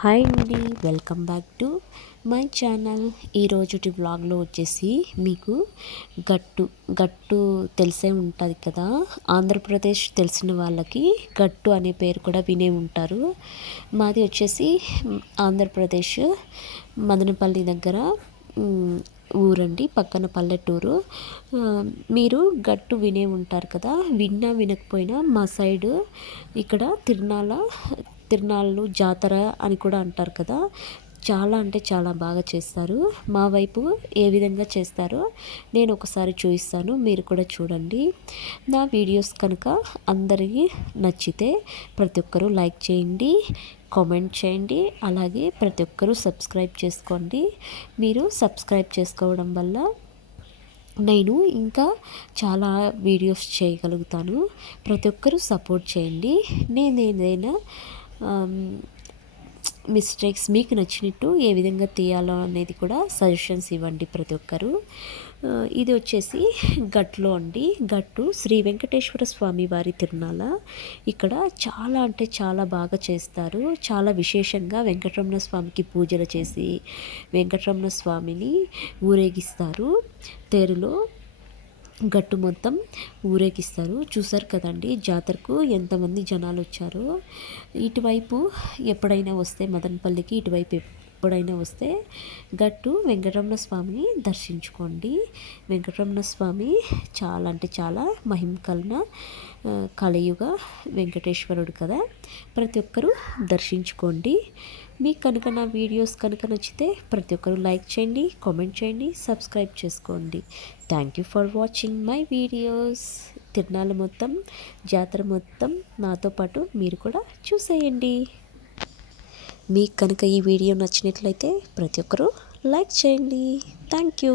Hi అండి, welcome back to my channel. ఈరోజుటి వ్లాగ్లో వచ్చేసి మీకు గట్టు తెలిసే ఉంటుంది కదా. ఆంధ్రప్రదేశ్ తెలిసిన వాళ్ళకి గట్టు అనే పేరు కూడా వినే ఉంటారు. మాది వచ్చేసి ఆంధ్రప్రదేశ్ మదనపల్లి దగ్గర ఊరండి, పక్కన పల్లెటూరు. మీరు గట్టు వినే ఉంటారు కదా. విన్నా వినకపోయినా మా సైడు ఇక్కడ తిరునాళ్ళు జాతర అని కూడా అంటారు కదా. చాలా అంటే చాలా బాగా చేస్తారు. మా వైపు ఏ విధంగా చేస్తారో నేను ఒకసారి చూపిస్తాను, మీరు కూడా చూడండి. నా వీడియోస్ కనుక అందరికీ నచ్చితే ప్రతి ఒక్కరూ లైక్ చేయండి, కామెంట్ చేయండి, అలాగే ప్రతి ఒక్కరూ సబ్స్క్రైబ్ చేసుకోండి. మీరు సబ్స్క్రైబ్ చేసుకోవడం వల్ల నేను ఇంకా చాలా వీడియోస్ చేయగలుగుతాను. ప్రతి ఒక్కరూ సపోర్ట్ చేయండి. నేను ఏదైనా మిస్టేక్స్ మీకు నచ్చినట్టు ఏ విధంగా తీయాలో అనేది కూడా సజెషన్స్ ఇవ్వండి ప్రతి ఒక్కరు. ఇది వచ్చేసి గట్లో అండి. గట్టు శ్రీ వెంకటేశ్వర స్వామి వారి తిరునాళ. ఇక్కడ చాలా అంటే చాలా బాగా చేస్తారు. చాలా విశేషంగా వెంకటరమణ స్వామికి పూజలు చేసి వెంకటరమణ స్వామిని ఊరేగిస్తారు. తేరులో గట్టు మొత్తం ఊరేగిస్తారు. చూసారు కదండి జాతరకు ఎంతమంది జనాలు వచ్చారో. ఇటువైపు ఎప్పుడైనా వస్తే మదనపల్లికి ఇటువైపు ఎప్పుడైనా వస్తే గట్టు వెంకటరమణ స్వామిని దర్శించుకోండి. వెంకటరమణ స్వామి చాలా అంటే చాలా మహిమకలన కలియుగ వెంకటేశ్వరుడు కదా. ప్రతి ఒక్కరూ దర్శించుకోండి. మీకు కనుక నా వీడియోస్ కనుక నచ్చితే ప్రతి ఒక్కరూ లైక్ చేయండి, కామెంట్ చేయండి, సబ్స్క్రైబ్ చేసుకోండి. Thank you for watching my videos. తిరునాళ్ళ మొత్తం జాతర మొత్తం నాతో పాటు మీరు కూడా చూసేయండి. మీకు కనుక ఈ వీడియో నచ్చినట్లయితే ప్రతి ఒక్కరూ లైక్ చేయండి. Thank you.